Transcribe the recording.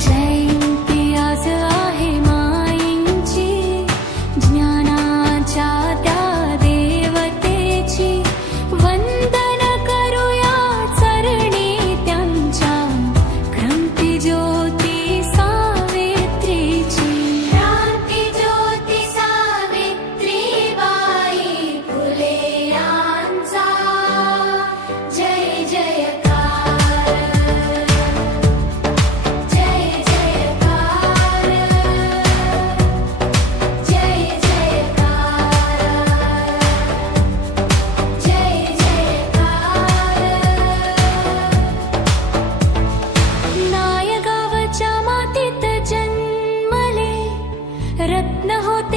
जयंती आज आहे माईंची, ज्ञानाच्या त्या देवतेची. वंदन करूया चरणी त्यांच्या, क्रांती ज्योती सावित्रीची. क्रांती ज्योती सावित्रीबाई फुले यांचा जय जयकार. जय जयकार. जय जयकार. जय जयकार. नायगावच्या मातीत जन्मले, रत्न होते